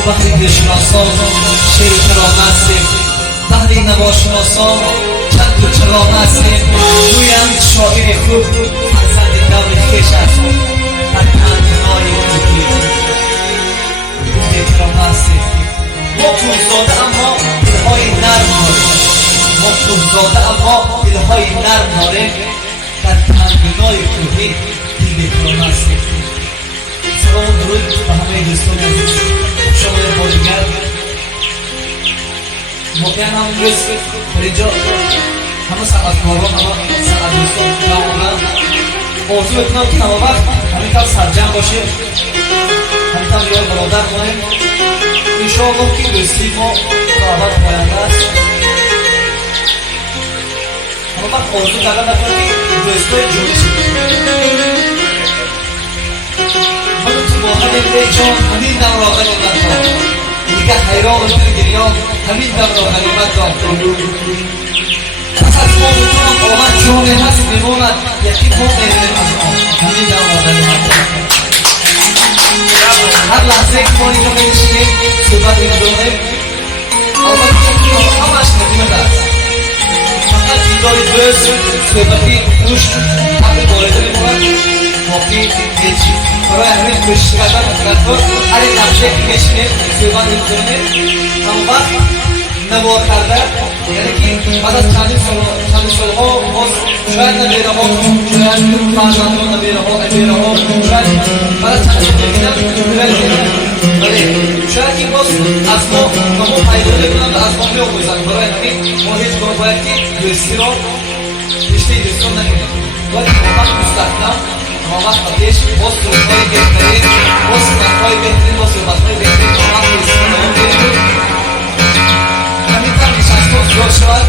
بخری دشناسان شیر کرامت بحری نواشناسان چند و کرامت گویند شاعر خوب فرزند دور خویش است در تنگنای کوهی بوده کرامت ما کوهزاده اما دلهای نرم داریم ما کوهزاده اما دلهای نرم داریم در تنگنای کوهی دیده کرامت سلام و درود به همه دوستان عزیز شما بار دیگر موقع هم روز در اینجا همه سنتکاران همه سنت دوستان معمولا آرزو میکنم که همه وقت همین کم سرجم باشیم همین کم یار برادر کنیم انشاءالله که دوستی ما تا ابد پاینده است همه وقت آرزو کردن نکنم که دوستای جوری شد واقعا به جان همین دم را غنیمت دار دیگه حیران و گریان همین دم را غنیمت دار پس از ما میتونم آمد جان هست میماند یکی ما میریم از آن همین دم را غنیمت دار هر لحظه که ما اینجا میشینیم صحبت میکنیم البته همش ندیمت است فقط دیداری دوست صحبتی خوش حق وارده میموند باقی هیچ برای همین کوشش کردن مطلب هر لحظه که میشینیم صحبت میکنیم هم وقت نوا کرده یعنی که بعد از چند سالها باز شاید نبیره ها شاید فرزندان نبیره ها شاید بعد از چند سال ببینم ولی شاید که باز از ما پیدا نکنم و از ما بیاموزن برای همین ما هیچ گاه باید که دوستی را رشته دوستان نکنیم باید وقت مستقیم ما وقت پیش باز صحبت‌های بهترین باز صحبت‌های بهترین باز صحبت‌های بهترین ما وقت دوستان رو بگیریم همین طور نشستان زیاد شود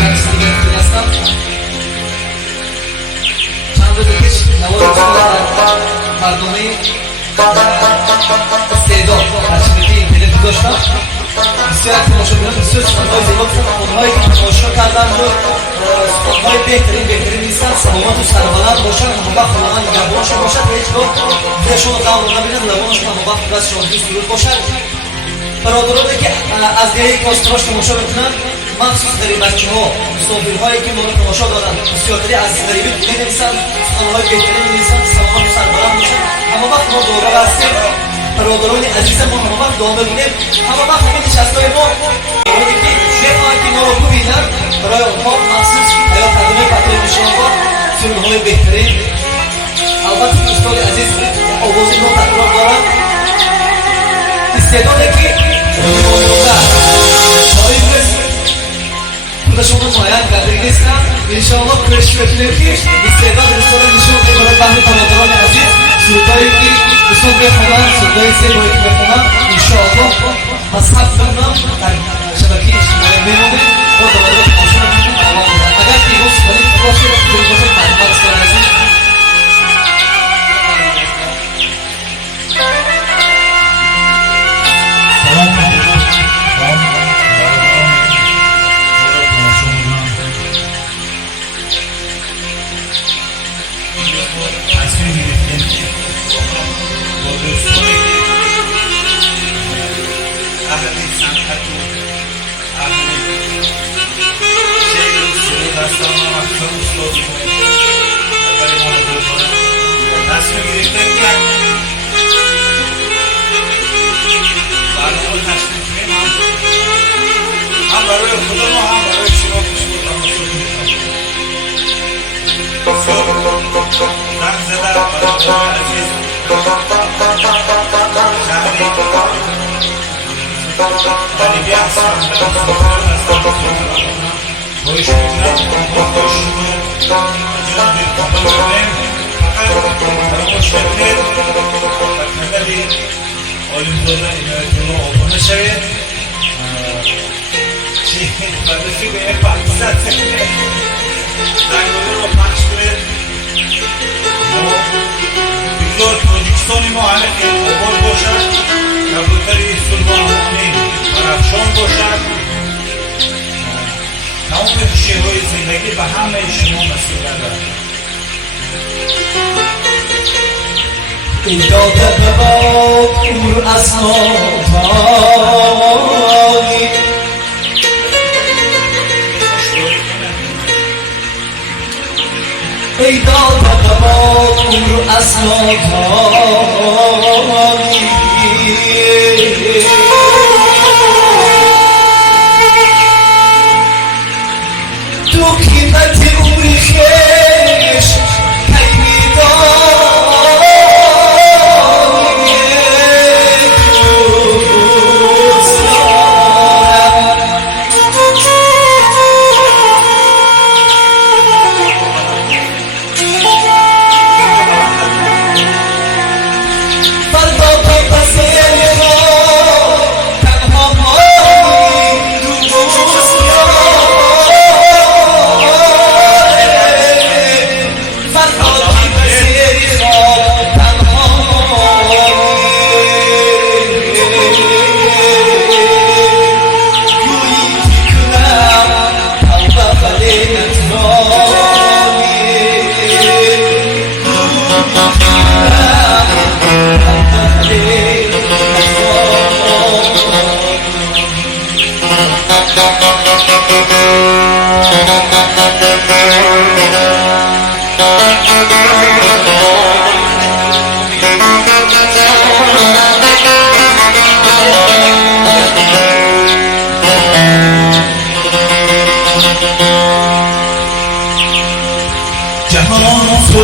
جنس دیگه بهترین هستم چند روز پیش نوار در برنامه استعداد هرچی اینترنتی داشتم بسیار تماشا بیدن بسیار سخنهای زیبا بودن اونهایی که تماشا کردن رو سخنهای بهترین نیستن سلامت و سربلند باشن همه وقت خداوند نگهبانشون باشد و هیچگاه دلشون رو غم نبینن لبانشون همه وقت بس شادی سرور باشد برادرانی که از دیگه کاستراش تماشا میکنن مخصوص در این بچه‌ها مسافرهایی که ما رو تماشا دارن بسیارتری از غریبی می‌نویسن سخنهای بهترین می‌نویسن سلامت و سربلند باشن همه وقت ما دوره هستیم برادران عزیز ما همه وقت دعا می‌کنیم همه وقت همین نشست‌های ما برای که شیخ‌هایی که ما رو ببینن برای آنها مخصوص حیات خدمه فتح انشاءالله سرودهای بهترین البته دوستان عزیز آوازی ما تکرار دارن استعداده که نمانده شاید نیست خودشون رو معین کرده نیستن انشاءالله کوشش بکنیم که استعداد دوستان نشون بدیم برای فهم برادران عزیز سرودهایی که دوستان بخونن سرودهای زیبایی که بخونن انشاءالله مذهب کنم در شبکه اجتماعی میمونه با دوباره تماشا میکنم آقا بودن اگر که روز کنید باشه دور باشه خدمت کن عزیز هم برای خدا ما هم برای شما رنگ زده برادران عزیز غریبی هستم خواهش میکنم خواهش جان بیرکانده بکنیم فقط فراموش نکنید در کانال آلیمزاده عنایت الله آبان نشوید برداشتی به یک پاکیزت زنگاده رو پخش کنید ما بگذار تاجیکستانی ما همه که آباد باشد کبوتری سلمان همین برافشان باشد تمام شیرهای زندگی به همه شما نصیب گردد ایجاد ببا نور از ناتانی ای داده با نور از ناتانی تو قیمت عمری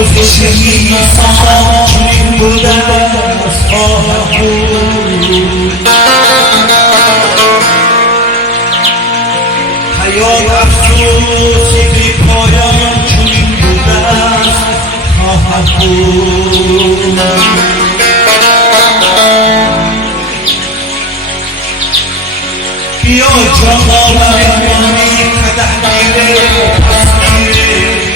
خیش شهید چنین بودن خواهد بود حیات افسوسی بی پایان چنین بودن خواهد بود بیا جان آمدی قدح گیره پس گیره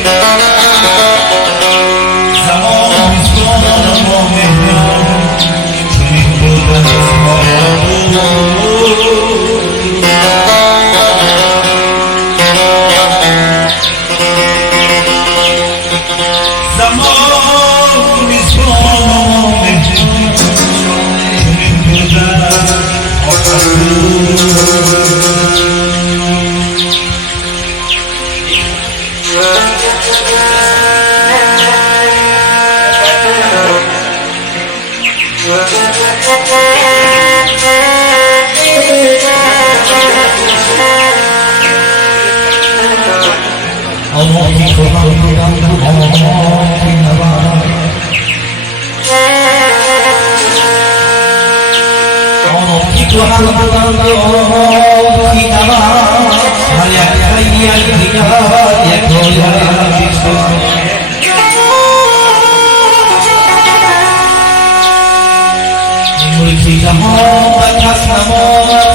mulki zaman ve kasnama